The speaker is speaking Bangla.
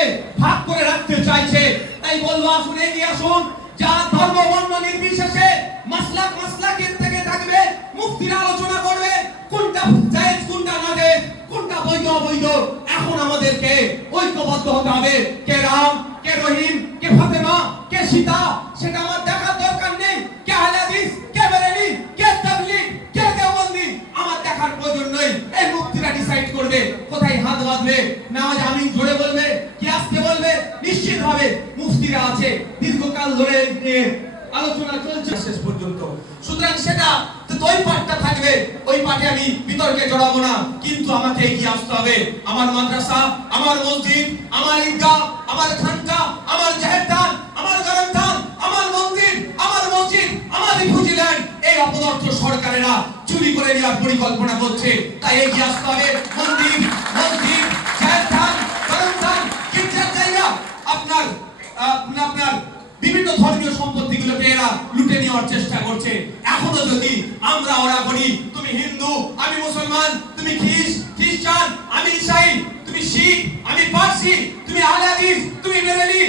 নামে ভাগ করে রাখতে চাইছে। তাই বলব আসুন, এগিয়ে আসুন। ধর্ম বর্ণ নির্বিশেষে মাসলাক থেকে থাকবে, মুক্তির আলোচনা করবে। কোনটা জায়েজ, কোনটা না কোনটা বৈধ, অবৈধ, এখন আমাদেরকে ঐক্যবদ্ধ হতে হবে। কে রাম, কে রহিম, কে ফাতেমা, কে সীতা, সেটা আমার দেখার দরকার নেই। কে আহলে হাদিস, কে বেরেলি, কে কে দেওবন্দি, আমার দেখার প্রয়োজন নেই। এই মুক্তিরা ডিসাইড করবে, কোথায় হাত বাঁধবে? নামাজ আমিন জোরে বলবে মুফতিরা আছে, দীর্ঘকাল ধরে নিয়ে আলোচনা চলছে। শেষ পর্যন্ত। সুতরাং সেটা ওই পাঠটা থাকবে, ওই পাঠে আমি বিতর্কে জড়াবো না। কিন্তু আমাকে এগিয়ে আসতে হবে। আমার মাদ্রাসা, আমার মসজিদ, আমার ঈদগাহ, আমার খানকা, আমার জাহেরদান আমার গরমদান আমার মন্দির, আমার মসজিদ, আমার রিফিউজি এই অপদার্থ সরকারেরা চুরি করে নেওয়ার পরিকল্পনা করছে। তাই এগিয়ে আসতে হবে। মন্দির, মসজিদ ধর্মীয় সম্পত্তিগুলোকে এরা লুটে নেওয়ার চেষ্টা করছে। এখনও যদি আমরা ওরা বলি, তুমি হিন্দু, আমি মুসলমান, তুমি খ্রিস, খ্রিস্টান, আমি ইসাই, তুমি শিখ, আমি পার্সি, তুমি আলাদিস তুমি বেরেলি